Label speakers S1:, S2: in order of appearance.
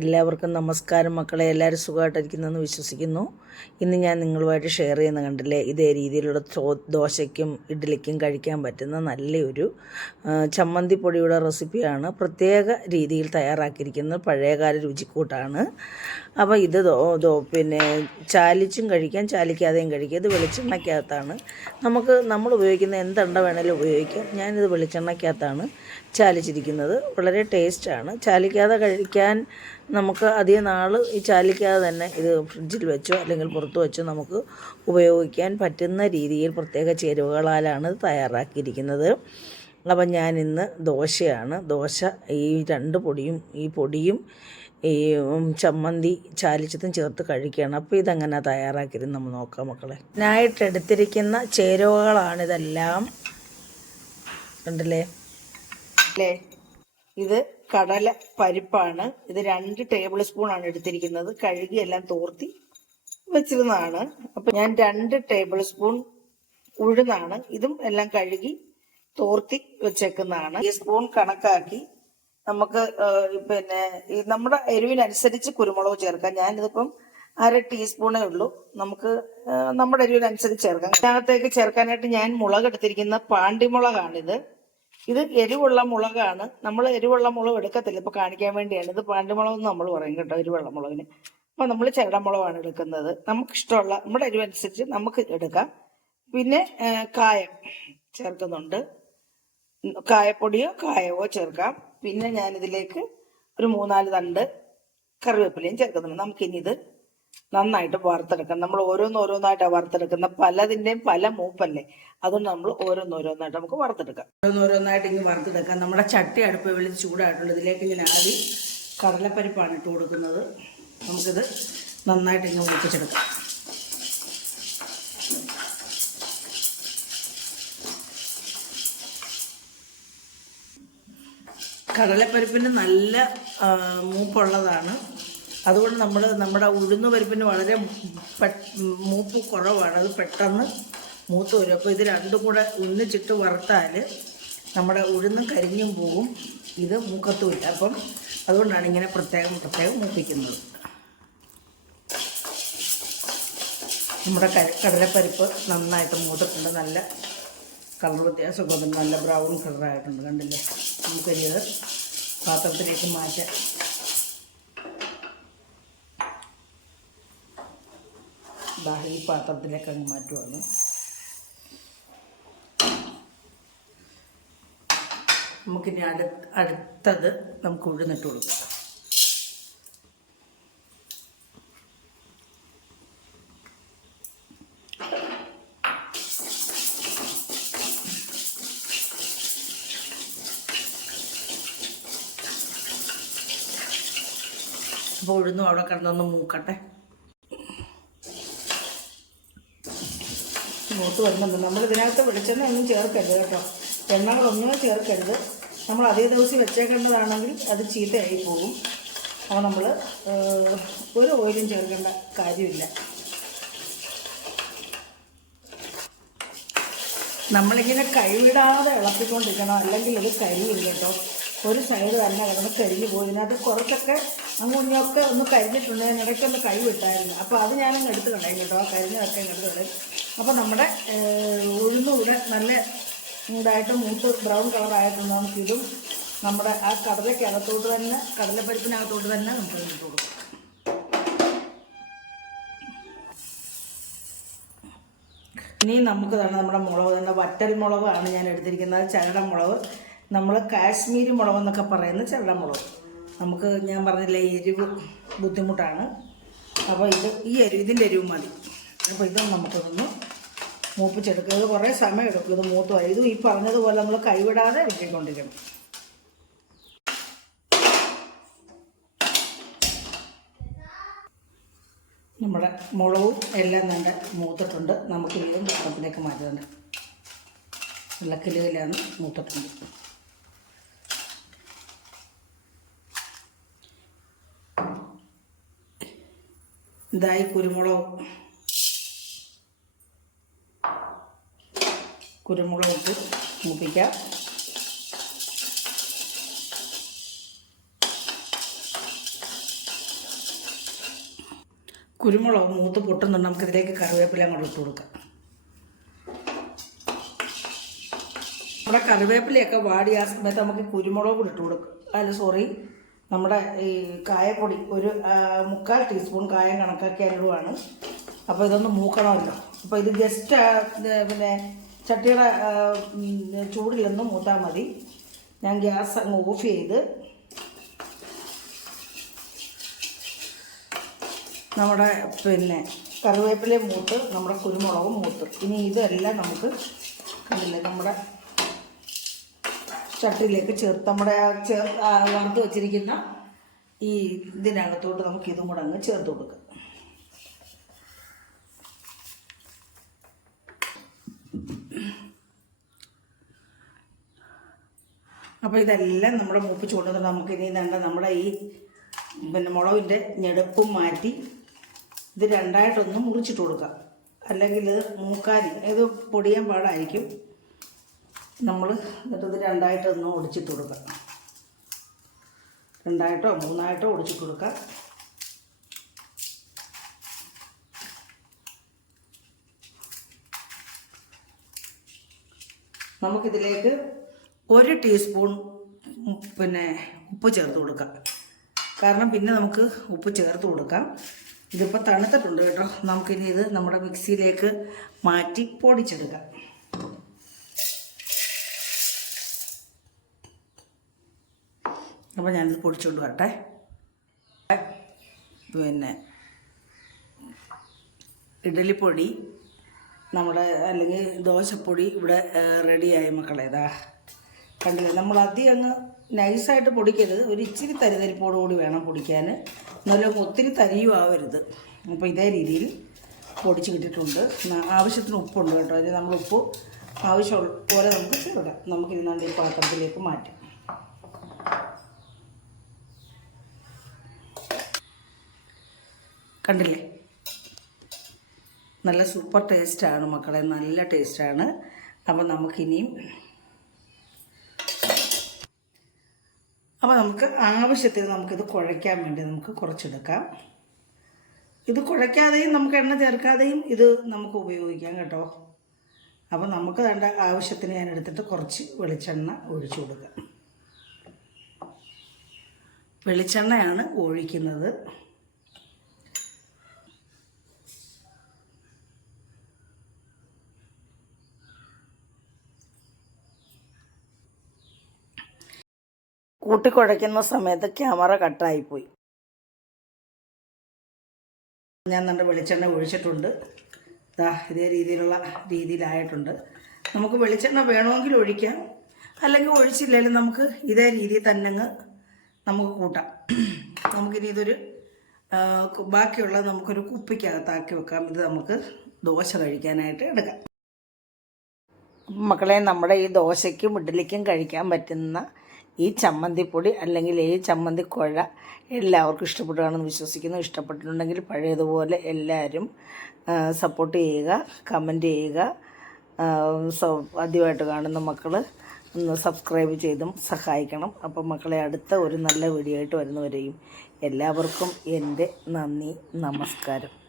S1: എല്ലാവർക്കും നമസ്കാരം മക്കളെ. എല്ലാവരും സുഖമായിട്ടിരിക്കുന്നെന്ന് വിശ്വസിക്കുന്നു. ഇന്ന് ഞാൻ നിങ്ങളുമായിട്ട് ഷെയർ ചെയ്യുന്ന കണ്ടില്ലേ ഇതേ രീതിയിലുള്ള ദോശയ്ക്കും ഇഡ്ഡലിക്കും കഴിക്കാൻ പറ്റുന്ന നല്ലൊരു ചമ്മന്തി ചമ്മന്തിപ്പൊടിയുടെ റെസിപ്പിയാണ്. പ്രത്യേക രീതിയിൽ തയ്യാറാക്കിയിരിക്കുന്നത് പഴയകാല രുചിക്കൂട്ടാണ്. അപ്പോൾ ഇത് പിന്നെ ചാലിച്ചും കഴിക്കാം ചാലിക്കാതെയും കഴിക്കാം. ഇത് വെളിച്ചെണ്ണയ്ക്കകത്താണ്. നമുക്ക് നമ്മൾ ഉപയോഗിക്കുന്ന എന്തെണ്ണ വേണേലും ഉപയോഗിക്കാം. ഞാനിത് വെളിച്ചെണ്ണയ്ക്കകത്താണ് ചാലിച്ചിരിക്കുന്നത്. വളരെ ടേസ്റ്റാണ് ചാലിക്കാതെ കഴിക്കാൻ നമുക്ക് അധികം നാൾ ഈ ചാലിക്കാതെ തന്നെ ഇത് ഫ്രിഡ്ജിൽ വെച്ചോ അല്ലെങ്കിൽ പുറത്ത് വെച്ചോ നമുക്ക് ഉപയോഗിക്കാൻ പറ്റുന്ന രീതിയിൽ പ്രത്യേക ചേരുവകളാലാണ് തയ്യാറാക്കിയിരിക്കുന്നത്. അപ്പം ഞാൻ ഇന്ന് ദോശയാണ്. ദോശ ഈ രണ്ട് പൊടിയും ഈ പൊടിയും ഈ ചമ്മന്തി ചാലിച്ചതും ചേർത്ത് കഴിക്കുകയാണ്. അപ്പോൾ ഇതെങ്ങനെ തയ്യാറാക്കിയിരുന്നു നമ്മൾ നോക്കാം മക്കളെ. ഇതിനായിട്ട് എടുത്തിരിക്കുന്ന ചേരുവകളാണിതെല്ലാം കണ്ടില്ലേ? അല്ലേ? ഇത് കടല പരിപ്പാണ്. ഇത് രണ്ട് ടേബിൾ സ്പൂൺ ആണ് എടുത്തിരിക്കുന്നത്. കഴുകി എല്ലാം തോർത്തി വെച്ചിരുന്നതാണ്. അപ്പൊ ഞാൻ രണ്ട് ടേബിൾ സ്പൂൺ ഉഴുന്നാണ്. ഇതും എല്ലാം കഴുകി തോർത്തി വെച്ചേക്കുന്നതാണ്. ഈ സ്പൂൺ കണക്കാക്കി നമുക്ക് പിന്നെ നമ്മുടെ എരിവിനനുസരിച്ച് കുരുമുളക് ചേർക്കാം. ഞാനിതിപ്പം അര ടീസ്പൂണേ ഉള്ളൂ. നമുക്ക് നമ്മുടെ എരിവിനനുസരിച്ച് ചേർക്കാം. ഇതിനകത്തേക്ക് ചേർക്കാനായിട്ട് ഞാൻ മുളക് എടുത്തിരിക്കുന്ന പാണ്ടിമുളകാണിത്. ഇത് എരിവുള്ള മുളകാണ്. നമ്മൾ എരിവുള്ള മുളക് എടുക്കത്തില്ല. ഇപ്പൊ കാണിക്കാൻ വേണ്ടിയാണ്. ഇത് പാണ്ടുമുളക് എന്ന് നമ്മൾ പറയും കേട്ടോ എരിവുള്ള മുളകിന്. അപ്പൊ നമ്മൾ ചെടമുളകാണ് എടുക്കുന്നത്. നമുക്ക് ഇഷ്ടമുള്ള നമ്മുടെ എരിവനുസരിച്ച് നമുക്ക് എടുക്കാം. പിന്നെ കായം ചേർക്കുന്നുണ്ട്. കായപ്പൊടിയോ കായവോ ചേർക്കാം. പിന്നെ ഞാൻ ഇതിലേക്ക് ഒരു മൂന്നാൽ തണ്ട് കറിവേപ്പിലയും ചേർക്കുന്നുണ്ട്. നമുക്കിനി ഇത് നന്നായിട്ട് വറുത്തെടുക്കണം. നമ്മൾ ഓരോന്നോരോന്നായിട്ടാണ് വറുത്തെടുക്കുന്നത്. വറുത്തെടുക്കുന്ന പലതിന്റെയും പല മൂപ്പല്ലേ. അതുകൊണ്ട് നമ്മൾ ഓരോന്നോരോന്നായിട്ട് നമുക്ക് വറുത്തെടുക്കാം. ഓരോന്നോരോന്നായിട്ട് ഇങ്ങനെ വറുത്തെടുക്കാം. നമ്മുടെ ചട്ടി അടുപ്പ് വെളിച്ച് ചൂടായിട്ടുള്ള ഇതിലേക്ക് ഇങ്ങനെ ആദ്യം കടലപ്പരിപ്പാണ് ഇട്ട് കൊടുക്കുന്നത്. നമുക്കിത് നന്നായിട്ട് ഇങ്ങനെ ഒളിപ്പിച്ചെടുക്കാം കടലപ്പരിപ്പിന് നല്ല മൂപ്പുള്ളതാണ്. അതുകൊണ്ട് നമ്മൾ നമ്മുടെ ഉഴുന്ന് പരിപ്പിന് വളരെ മൂപ്പ് കുറവാണ്. അത് പെട്ടെന്ന് മൂത്ത് വരും. അപ്പോൾ ഇത് രണ്ടും കൂടെ ഒന്നിച്ചിട്ട് വറുത്താൽ നമ്മുടെ ഉഴുന്നും കരിഞ്ഞും പോകും ഇത് മൂക്കത്തുമില്ല അപ്പം അതുകൊണ്ടാണ് ഇങ്ങനെ പ്രത്യേകം പ്രത്യേകം മൂപ്പിക്കുന്നത്. നമ്മുടെ കടലപ്പരിപ്പ് നന്നായിട്ട് മൂത്തിട്ടുണ്ട്. നല്ല കളർ വ്യത്യാസമൊക്കെ നല്ല ബ്രൗൺ കളറായിട്ടുണ്ട്. കണ്ടില്ലേ? നമുക്കിനി ഇത് പാത്രത്തിലേക്ക് മാറ്റാം. ദാ ഈ പാത്രത്തിലേക്ക് അങ്ങ് മാറ്റുവാണ്. നമുക്കിനി അടു അടുത്തത് നമുക്ക് ഉഴുന്നിട്ട് കൊടുക്കാം. അപ്പോൾ ഉഴുന്നും അവിടെ കിടന്നൊന്ന് മൂക്കട്ടെ. മൂത്ത് വരുന്നുണ്ട്. നമ്മൾ ഇതിനകത്ത് വെളിച്ചെണ്ണ ഒന്നും ചേർക്കരുത് കേട്ടോ. എണ്ണകളൊന്നും ചേർക്കരുത്. നമ്മൾ അതേ ദിവസം വെച്ചേക്കേണ്ടതാണെങ്കിൽ അത് ചീത്തയായി പോകും. അപ്പോൾ നമ്മൾ ഒരു ഓയിലും ചേർക്കേണ്ട കാര്യമില്ല. നമ്മളിങ്ങനെ കൈവിടാതെ ഇളക്കിക്കൊണ്ടിരിക്കണം. അല്ലെങ്കിൽ ഇത് കരിയില്ല കേട്ടോ. ഒരു സൈഡ് തന്നെ കിടന്ന് കരിഞ്ഞു പോയി അത് കുറച്ചൊക്കെ അങ്ങ് കുഞ്ഞൊക്കെ ഒന്ന് കരിഞ്ഞിട്ടുണ്ട്. ഇടയ്ക്ക് ഒന്ന് കൈ വിട്ടായിരുന്നു. അപ്പോൾ അത് ഞാനങ്ങ് എടുത്ത് കളയും കേട്ടോ. ആ കരിഞ്ഞതൊക്കെ എടുത്ത് കളയും. അപ്പോൾ നമ്മുടെ ഉഴുന്നൂടെ നല്ല ഇതായിട്ട് മൂത്ത് ബ്രൗൺ കളറായിട്ടുണ്ട് നമുക്കിതും നമ്മുടെ ആ കടലയ്ക്കകത്തോട്ട് തന്നെ കടലപ്പരിപ്പിനകത്തോട്ട് തന്നെ നമുക്ക് ഇട്ട് കൊടുക്കും. ഇനി നമുക്ക് തന്നെ നമ്മുടെ മുളക് തന്നെ വറ്റൽ മുളകാണ് ഞാൻ എടുത്തിരിക്കുന്നത്. ചരട മുളക്. നമ്മൾ കാശ്മീരി മുളക് എന്നൊക്കെ പറയുന്ന ചരട മുളക്. നമുക്ക് ഞാൻ പറഞ്ഞില്ലേ എരിവ് ബുദ്ധിമുട്ടാണ്. അപ്പോൾ ഇത് ഈ എരിവ് ഇതിന്റെ എരിവ് മതി. അപ്പോൾ ഇത് നമുക്കൊന്ന് മൂപ്പിച്ചെടുക്കുക. ഇത് കുറേ സമയം എടുക്കും. ഇത് മൂത്ത് വരും ഇതും ഈ പറഞ്ഞതുപോലെ നമ്മൾ കൈവിടാതെ ഇളക്കിക്കൊണ്ടിരിക്കണം നമ്മുടെ മുളകും എല്ലാം നല്ല മൂത്തിട്ടുണ്ട്. നമുക്ക് വീണ്ടും പാത്രത്തിലേക്ക് മാറ്റുന്നുണ്ട് നല്ല കിലുകിലാണ് മൂത്തിട്ടുണ്ട്. ഇതായി കുരുമുളക്. കുരുമുളക് ഇട്ട് മൂപ്പിക്കാം. കുരുമുളക് മൂത്ത് പൊട്ടുന്നുണ്ട്. നമുക്കിതിലേക്ക് കറിവേപ്പില അങ്ങോട്ട് ഇട്ട് കൊടുക്കാം. നമ്മുടെ കറിവേപ്പിലയൊക്കെ വാടി ആ സമയത്ത് നമുക്ക് കുരുമുളക് കൂടി ഇട്ട് കൊടുക്കും. അല്ല സോറി നമ്മുടെ ഈ കായപ്പൊടി ഒരു മുക്കാൽ ടീസ്പൂൺ കായം കണക്കാക്കി ഇടുവാണ് അപ്പോൾ ഇതൊന്ന് മൂക്കണമല്ലോ. അപ്പോൾ ഇത് ജസ്റ്റ് പിന്നെ ചട്ടിയുടെ ചൂടിലൊന്ന് മൂത്താൽ മതി. ഞാൻ ഗ്യാസ് അങ്ങ് ഓഫ് ചെയ്ത് നമ്മുടെ പിന്നെ കറിവേപ്പിലയും മൂത്ത് നമ്മുടെ കുരുമുളകും മൂത്ത്. ഇനി ഇതെല്ലാം നമുക്ക് കണ്ടില്ലേ നമ്മുടെ ചട്ടിയിലേക്ക് ചേർത്ത് നമ്മുടെ ചേർ വറുത്ത് വച്ചിരിക്കുന്ന ഈ ഇതിനകത്തോട്ട് നമുക്ക് ഇതും കൂടെ അങ്ങ് ചേർത്ത് കൊടുക്കാം. അപ്പോൾ ഇതെല്ലാം നമ്മുടെ മൂപ്പിച്ച് കൊണ്ടുവന്നിട്ട് നമുക്ക് ഇനി വേണ്ട നമ്മുടെ ഈ പിന്നെ മുളകിന്റെ ഞെടുപ്പും മാറ്റി ഇത് രണ്ടായിട്ടൊന്ന് മുറിച്ചിട്ട് കൊടുക്കാം. അല്ലെങ്കിൽ ഇത് മൂക്കാൻ ഇത് പൊടിയാൻ പാടായിരിക്കും. നമ്മൾ എന്നിട്ട് രണ്ടായിട്ടൊന്ന് ഒടിച്ചിട്ട് കൊടുക്കാം. രണ്ടായിട്ടോ മൂന്നായിട്ടോ ഒടിച്ചിട്ട് കൊടുക്കാം. നമുക്കിതിലേക്ക് ഒരു ടീസ്പൂൺ പിന്നെ ഉപ്പ് ചേർത്ത് കൊടുക്കാം. കാരണം പിന്നെ നമുക്ക് ഉപ്പ് ചേർത്ത് കൊടുക്കാം. ഇതിപ്പോൾ തണുത്തിട്ടുണ്ട് കേട്ടോ. നമുക്കിനി ഇത് നമ്മുടെ മിക്സിയിലേക്ക് മാറ്റി പൊടിച്ചെടുക്കാം. അപ്പോൾ ഞാനിത് പൊടിച്ചുകൊണ്ട് വരട്ടെ. പിന്നെ ഇഡലിപ്പൊടി നമ്മുടെ അല്ലെങ്കിൽ ദോശപ്പൊടി ഇവിടെ റെഡിയായി മക്കളേതാ കണ്ടില്ലേ? നമ്മൾ അധികം അങ്ങ് നൈസായിട്ട് പൊടിക്കരുത്. ഒരു ഇച്ചിരി തരിതരിപ്പോട് കൂടി വേണം പൊടിക്കാൻ. എന്നാലും ഒത്തിരി തരിയും ആവരുത്. അപ്പോൾ ഇതേ രീതിയിൽ പൊടിച്ച് കിട്ടിയിട്ടുണ്ട്. ആവശ്യത്തിന് ഉപ്പുണ്ട് കേട്ടോ. അതിന് നമ്മൾ ഉപ്പ് ആവശ്യമുള്ള പോലെ നമുക്ക് ചേർക്കാം. നമുക്കിരുന്നാണ്ട് ഈ പാത്രത്തിലേക്ക് മാറ്റാം. കണ്ടില്ലേ? നല്ല സൂപ്പർ ടേസ്റ്റാണ് മക്കളെ. നല്ല ടേസ്റ്റാണ്. അപ്പോൾ നമുക്കിനിയും അപ്പോൾ നമുക്ക് ആവശ്യത്തിന് നമുക്കിത് കുഴയ്ക്കാൻ വേണ്ടി നമുക്ക് കുറച്ചെടുക്കാം. ഇത് കുഴയ്ക്കാതെയും നമുക്ക് എണ്ണ ചേർക്കാതെയും ഇത് നമുക്ക് ഉപയോഗിക്കാം കേട്ടോ. അപ്പോൾ നമുക്ക് വേണ്ട ആവശ്യത്തിന് ഞാൻ എടുത്തിട്ട് കുറച്ച് വെളിച്ചെണ്ണ ഒഴിച്ചു കൊടുക്കാം. വെളിച്ചെണ്ണയാണ് ഒഴിക്കുന്നത്. കൂട്ടിക്കുഴയ്ക്കുന്ന സമയത്ത് ക്യാമറ കട്ടായിപ്പോയി. ഞാൻ നല്ല വെളിച്ചെണ്ണ ഒഴിച്ചിട്ടുണ്ട്. ഇതാ ഇതേ രീതിയിലുള്ള രീതിയിലായിട്ടുണ്ട്. നമുക്ക് വെളിച്ചെണ്ണ വേണമെങ്കിൽ ഒഴിക്കാം. അല്ലെങ്കിൽ ഒഴിച്ചില്ലെങ്കിലും നമുക്ക് ഇതേ രീതിയിൽ തന്നെ അങ്ങ് നമുക്ക് കൂട്ടാം. നമുക്കിനി ഇതൊരു ബാക്കിയുള്ളത് ബാക്കിയുള്ള നമുക്കൊരു കുപ്പിക്കകത്താക്കി വെക്കാം. ഇത് നമുക്ക് ദോശ കഴിക്കാനായിട്ട് എടുക്കാം. മക്കളെ നമ്മുടെ ഈ ദോശയ്ക്കും ഇഡ്ഡലിക്കും കഴിക്കാൻ പറ്റുന്ന ഈ ചമ്മന്തിപ്പൊടി അല്ലെങ്കിൽ ഈ ചമ്മന്തിക്കുഴ എല്ലാവർക്കും ഇഷ്ടപ്പെടുകയാണെന്ന് വിശ്വസിക്കുന്നു. ഇഷ്ടപ്പെട്ടിട്ടുണ്ടെങ്കിൽ പഴയതുപോലെ എല്ലാവരും സപ്പോർട്ട് ചെയ്യുക കമന്റ് ചെയ്യുക. ആദ്യമായിട്ട് കാണുന്ന മക്കൾ ഒന്ന് സബ്സ്ക്രൈബ് ചെയ്തും സഹായിക്കണം. അപ്പം മക്കളെ അടുത്ത ഒരു നല്ല വീഡിയോ ആയിട്ട് വരുന്നവരെയും എല്ലാവർക്കും എന്റെ നന്ദി നമസ്കാരം.